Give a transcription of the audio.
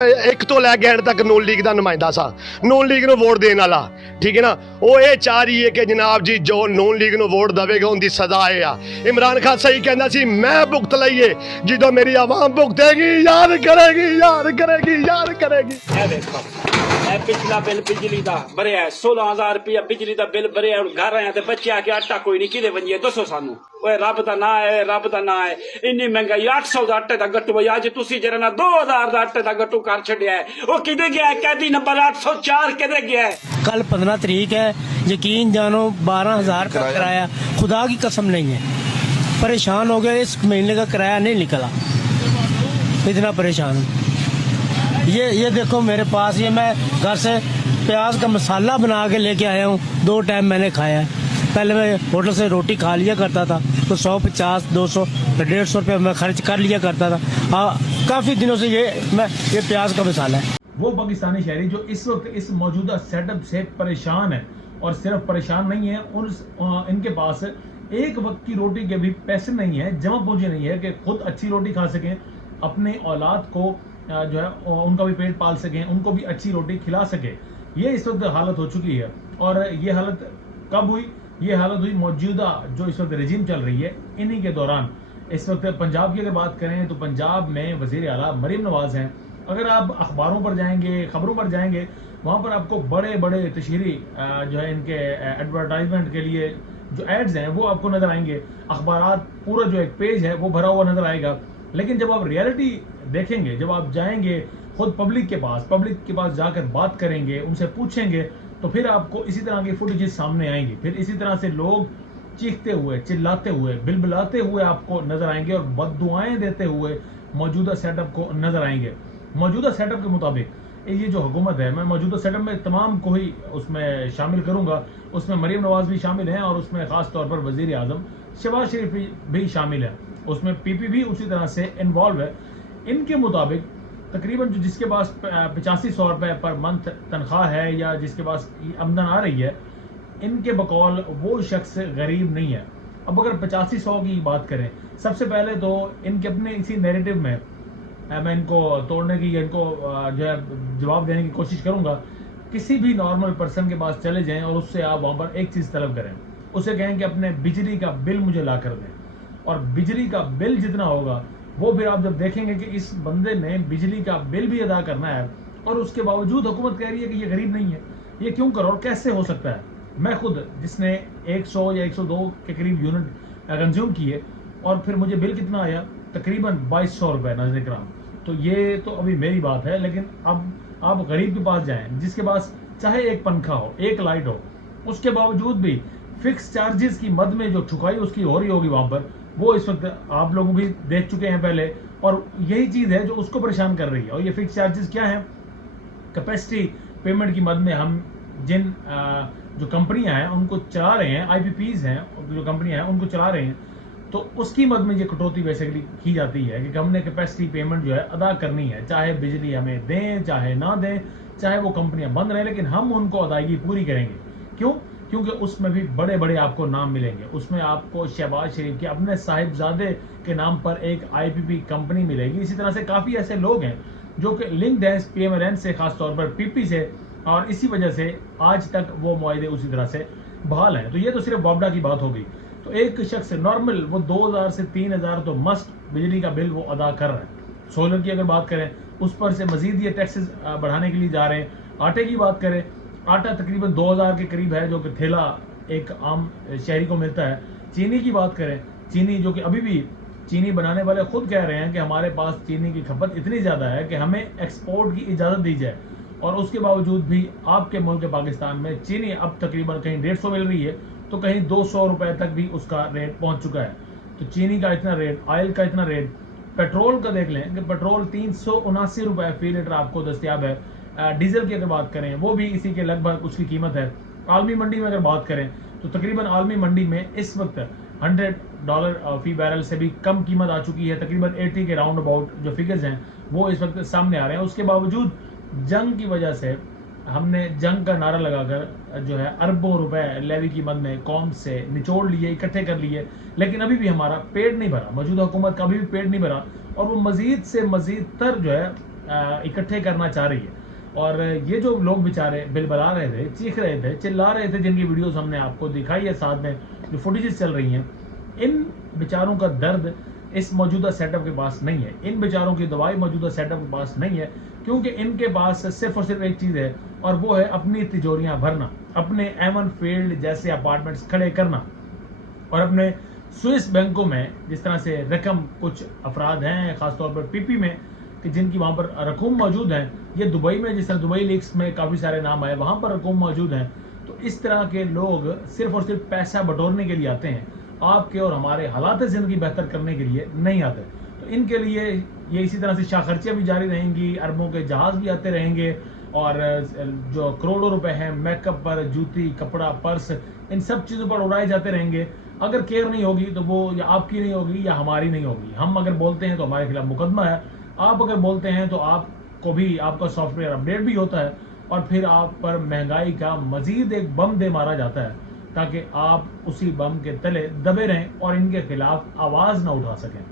ਇੱਕ ਤੋਂ ਲੈ ਕੇ ਐਂਡ ਤੱਕ ਨੂਨ ਲੀਗ ਦਾ ਨੁਮਾਇੰਦਾ ਸਾ, ਨੂਨ ਲੀਗ ਨੂੰ ਵੋਟ ਦੇਣ ਵਾਲਾ, ਠੀਕ ਹੈ ਨਾ। ਉਹ ਇਹ ਚਾਹ ਰਹੀ ਹੈ ਕਿ ਜਨਾਬ ਜੀ ਜੋ ਨੂਨ ਲੀਗ ਨੂੰ ਵੋਟ ਦੇਵੇਗਾ ਉਹਦੀ ਸਜ਼ਾ ਇਹ ਆ। ਇਮਰਾਨ ਖਾਨ ਸਹੀ ਕਹਿੰਦਾ ਸੀ ਮੈਂ ਭੁਗਤ ਲਈਏ, ਜਦੋਂ ਮੇਰੀ ਆਵਾਮ ਭੁਗਤੇਗੀ ਯਾਦ ਕਰੇਗੀ ਯਾਦ ਕਰੇਗੀ ਯਾਦ ਕਰੇਗੀ। ਇਹ ਦੇਖੋ ਇਹ ਪਿਛਲਾ ਬਿੱਲ ਬਿਜਲੀ ਦਾ ਭਰਿਆ 16000 ਰੁਪਇਆ ਬਿਜਲੀ ਦਾ ਬਿੱਲ ਭਰਿਆ। ਹੁਣ ਘਰ ਆਇਆ ਤੇ ਬੱਚੇ ਆ ਕੇ ਆਟਾ ਕੋਈ ਨਹੀਂ ਕਿਹਦੇ ਵੰਜੀਏ ਦੱਸੋ ਸਾਨੂੰ। ਓਏ ਰੱਬ ਦਾ ਨਾਂ ਹੈ, ਰੱਬ ਦਾ ਨਾਂ ਹੈ। ਇੰਨੀ ਮਹਿੰਗਾਈ 800 ਦਾ ਆਟੇ ਦਾ ਗੱਟੂ ਹੈ। ਅੱਜ ਤੁਸੀਂ ਜਿਹੜਾ ਨਾ 2000 ਦਾ ਆਟੇ ਦਾ ਗੱਟੂ ਕਰ ਛੱਡਿਆ ਹੈ, ਉਹ ਕਿਤੇ ਗਿਆ ਹੈ? कैदी नंबर 804 किधर गया है? कल 15 तारीख है, यकीन जानो 12,000 का किराया खुदा की कसम नहीं है। परेशान हो गया, इस महीने का किराया नहीं निकला, इतना परेशान हूँ। ये देखो मेरे पास, ये मैं घर से प्याज का मसाला बना के लेके आया हूँ, 2 टाइम मैंने खाया है। पहले मैं होटल से रोटी खा लिया करता था तो 150, 200, 150 रुपये मैं खर्च कर लिया करता था। काफ़ी दिनों से ये प्याज का मसाला है। वो पाकिस्तानी शहरी जो इस वक्त इस मौजूदा सेटअप से परेशान है, और सिर्फ परेशान नहीं है, इनके पास एक वक्त की रोटी के भी पैसे नहीं है, जमा पूंजी नहीं है कि खुद अच्छी रोटी खा सकें, अपने औलाद को जो है उनका भी पेट पाल सकें, उनको भी अच्छी रोटी खिला सके। ये इस वक्त हालत हो चुकी है। और ये हालत कब हुई? ये हालत हुई मौजूदा जो इस वक्त रजीम चल रही है इन्हीं के दौरान। इस वक्त पंजाब की अगर बात करें तो पंजाब में वज़ीर आला मरीम नवाज़ हैं। अगर आप अखबारों पर जाएंगे, खबरों पर जाएंगे, वहाँ पर आपको बड़े बड़े तशहरी जो है इनके एडवर्टाइजमेंट के लिए जो एड्स हैं वो आपको नज़र आएंगे। अखबारात पूरा जो एक पेज है वो भरा हुआ नज़र आएगा। लेकिन जब आप रियलिटी देखेंगे, जब आप जाएंगे खुद पब्लिक के पास जाकर बात करेंगे, उनसे पूछेंगे, तो फिर आपको इसी तरह की फुटेजेस सामने आएंगी। फिर इसी तरह से लोग चीखते हुए, चिल्लाते हुए, बिलबिलाते हुए आपको नज़र आएंगे और बद्दुआएं देते हुए मौजूदा सेटअप को नज़र आएंगे। मौजूदा सेटअप के मुताबिक ये जो हुकूमत है, मैं मौजूदा सेटअप में तमाम को ही उसमें शामिल करूंगा। उसमें मरीम नवाज़ भी शामिल हैं और उसमें ख़ास तौर पर वज़ीर आज़म शहबाज शरीफ भी शामिल है, उसमें पीपी भी उसी तरह से इन्वॉल्व है। इनके मुताबिक तकरीबन जो जिसके पास 8500 रुपये पर मंथ तनख्वाह है या जिसके पास आमदन आ रही है, इनके बकौल वो शख्स गरीब नहीं है। अब अगर 8500 की बात करें, सबसे पहले तो इनके अपने इसी नैरेटिव में मैं इनको तोड़ने की, इनको जो है जवाब देने की कोशिश करूंगा। किसी भी नॉर्मल पर्सन के पास चले जाएं और उससे आप वहाँ पर एक चीज़ तलब करें, उसे कहें कि अपने बिजली का बिल मुझे ला कर दें, और बिजली का बिल जितना होगा वो फिर आप जब देखेंगे कि इस बंदे ने बिजली का बिल भी अदा करना है और उसके बावजूद हुकूमत कह रही है कि ये गरीब नहीं है, ये क्यों करो और कैसे हो सकता है। मैं खुद जिसने 100 या 102 के करीब यूनिट कंज्यूम किए और फिर मुझे बिल कितना आया, तकरीबन 2200 रुपये नाज़रीन किराम। तो ये तो अभी मेरी बात है, लेकिन अब आप गरीब के पास जाएं जिसके पास चाहे एक पंखा हो, एक लाइट हो, उसके बावजूद भी फिक्स चार्जेस की मद में जो ठुकाई उसकी हो रही होगी वहाँ पर, वो इस वक्त आप लोग भी देख चुके हैं पहले। और यही चीज़ है जो उसको परेशान कर रही है। और ये फिक्स चार्जेस क्या हैं? कैपेसिटी पेमेंट की मद में हम जिन जो कंपनियां हैं उनको चला रहे हैं, IPPs हैं जो कंपनियां हैं उनको चला रहे हैं, तो उसकी मद में ये कटौती बेसिकली की जाती है कि हमने कैपेसिटी पेमेंट जो है अदा करनी है, चाहे बिजली हमें दें चाहे ना दें, चाहे वो कंपनियां बंद रहें, लेकिन हम उनको अदायगी पूरी करेंगे। क्यों? क्योंकि उसमें भी बड़े बड़े आपको नाम मिलेंगे। उसमें आपको शहबाज शरीफ के अपने साहिबजादे के नाम पर एक IPP कंपनी मिलेगी। इसी तरह से काफ़ी ऐसे लोग हैं जो कि लिंक्ड हैं PMLN से, खास तौर पर PP से, और इसी वजह से आज तक वो मुआहदे उसी तरह से बहाल हैं। तो ये तो सिर्फ वापडा की बात हो गई। तो एक शख्स नॉर्मल वो 2000 से 3000 तो मस्ट बिजली का बिल वो अदा कर रहा है। सोलर की अगर बात करें, उस पर से मजीद ये टैक्सेस बढ़ाने के लिए जा रहे हैं। आटे की बात करें, आटा तकरीबन 2000 के करीब है जो कि थैला एक आम शहरी को मिलता है। चीनी की बात करें, चीनी जो कि अभी भी चीनी बनाने वाले खुद कह रहे हैं कि हमारे पास चीनी की खपत इतनी ज़्यादा है कि हमें एक्सपोर्ट की इजाज़त दी जाए, और उसके बावजूद भी आपके मुल्क पाकिस्तान में चीनी अब तकरीबन कहीं 150 मिल रही है तो कहीं 200 रुपये तक भी उसका रेट पहुंच चुका है। तो चीनी का इतना रेट, ऑयल का इतना रेट, पेट्रोल का देख लें कि पेट्रोल 379 रुपये फी लीटर आपको दस्तियाब है। डीजल की अगर बात करें वो भी इसी के लगभग उसकी कीमत है। आलमी मंडी में अगर बात करें तो तकरीबन आलमी मंडी में इस वक्त $100 फी बैरल से भी कम कीमत आ चुकी है। तकरीबन 80 के राउंड अबाउट जो फिगर्स हैं वो इस वक्त सामने आ रहे हैं। उसके बावजूद जंग की वजह से हमने जंग का नारा लगाकर जो है अरबों रुपए लेवी की मद में कौम से निचोड़ लिए, इकट्ठे कर लिए, लेकिन अभी भी हमारा पेट नहीं भरा। मौजूदा हुकूमत का अभी भी पेट नहीं भरा और वो मजीद से मजीद तर जो है इकट्ठे करना चाह रही है। और ये जो लोग बेचारे बिलबला रहे थे, चीख रहे थे, चिल्ला रहे थे, जिनकी वीडियोस हमने आपको दिखाई है, साथ में जो फुटेजेस चल रही हैं, इन बेचारों का दर्द इस मौजूदा सेटअप के पास नहीं है। इन बेचारों की दवाई मौजूदा सेटअप के पास नहीं है, क्योंकि इनके पास सिर्फ और सिर्फ एक चीज़ है, और वो है अपनी तिजोरियां भरना, अपने एमन फील्ड जैसे अपार्टमेंट्स खड़े करना, और अपने स्विस बैंकों में जिस तरह से रकम, कुछ अफराद हैं ख़ासतौर पर पीपी में कि जिनकी वहाँ पर रकूम मौजूद हैं, ये दुबई में, जिस तरह दुबई लीक्स में काफ़ी सारे नाम आए, वहाँ पर रकूम मौजूद हैं। तो इस तरह के लोग सिर्फ और सिर्फ पैसा बटोरने के लिए आते हैं, आपके और हमारे हालात ज़िंदगी बेहतर करने के लिए नहीं आते। तो इनके लिए ये इसी तरह से शाखर्चियाँ भी जारी रहेंगी, अरबों के जहाज़ भी आते रहेंगे, और जो करोड़ों रुपए हैं मेकअप पर, जूती, कपड़ा, पर्स, इन सब चीज़ों पर उड़ाए जाते रहेंगे। अगर केयर नहीं होगी तो वो या आपकी नहीं होगी या हमारी नहीं होगी। हम अगर बोलते हैं तो हमारे खिलाफ मुकदमा है, आप अगर बोलते हैं तो आपको भी, आपका सॉफ्टवेयर अपडेट भी होता है, और फिर आप पर महंगाई का मजीद एक बम दे मारा जाता है, ताकि आप उसी बम के तले दबे रहें और इनके खिलाफ आवाज़ ना उठा सकें।